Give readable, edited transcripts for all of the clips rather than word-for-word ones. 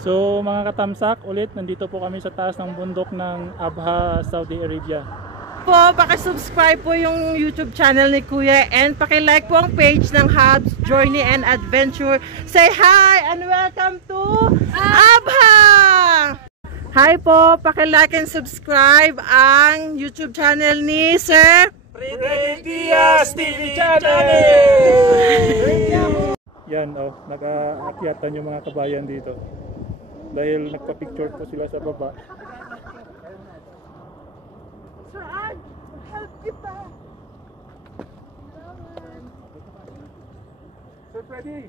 So mga katamsak, ulit nandito po kami sa taas ng bundok ng Abha, Saudi Arabia. Po, paki-subscribe po yung YouTube channel ni Kuya and paki-like po ang page ng Hubs Journey and Adventure. Say hi and welcome to Abha! Hi po, paki-like and subscribe ang YouTube channel ni Sir Freddy Diaz TV Channel! Yan, nag-aakyatan yung mga kabayan dito. Dahil nagpa-picture po sila sa baba. Sir Ag, help kita! Sir Freddy!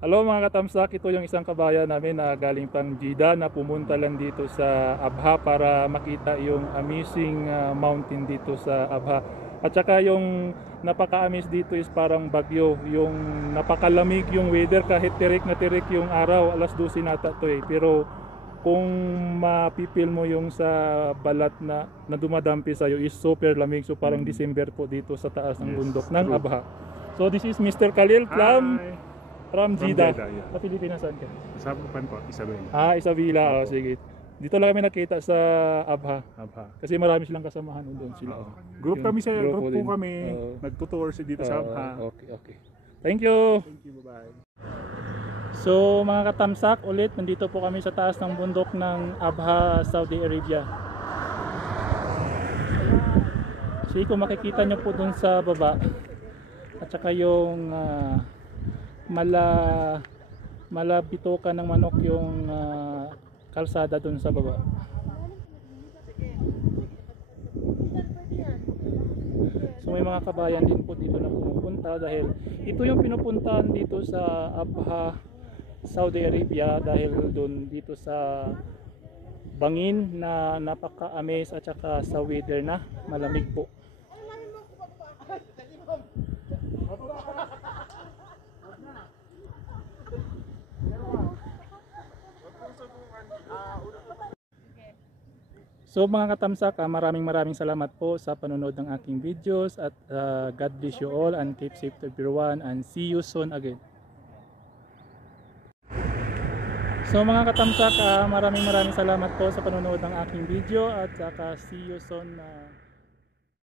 Hello mga katamsak, ito yung isang kabayan namin na galing pang Jeddah na pumunta lang dito sa Abha para makita yung amazing mountain dito sa Abha. At saka yung napaka-amaze dito is parang bagyo, yung napakalamig yung weather kahit tirik na tirik yung araw, alas 12 nata to eh. Pero kung mapipil mo yung sa balat na dumadampi sa'yo is super lamig, so parang December po dito sa taas ng bundok ng Abha. So this is Mr. Khalil from Jeddah. Yeah. Sa Pilipinas, saan ka? Sa Bukan po, Isabela. Isabela, sige. Dito lang kami nakita sa Abha. Kasi marami silang kasamahan doon sila. Group kami sa group po din. kami. Nagtutour dito sa Abha. Okay. Thank you. Thank you, bye-bye. So mga katamsak, ulit nandito po kami sa taas ng bundok ng Abha, Saudi Arabia. So kung makikita nyo po doon sa baba, at saka yung malabitokan ng manok yung kalsada doon sa baba. So may mga kabayan din po dito na pumupunta dahil ito yung pinupuntahan dito sa Abha, Saudi Arabia dahil doon dito sa bangin na napaka-amaze at saka sa weather na malamig po. So mga katamsak, maraming salamat po sa panonood ng aking videos at God bless you all and keep safe everyone and see you soon again. So mga katamsak, maraming salamat po sa panonood ng aking video at saka see you soon.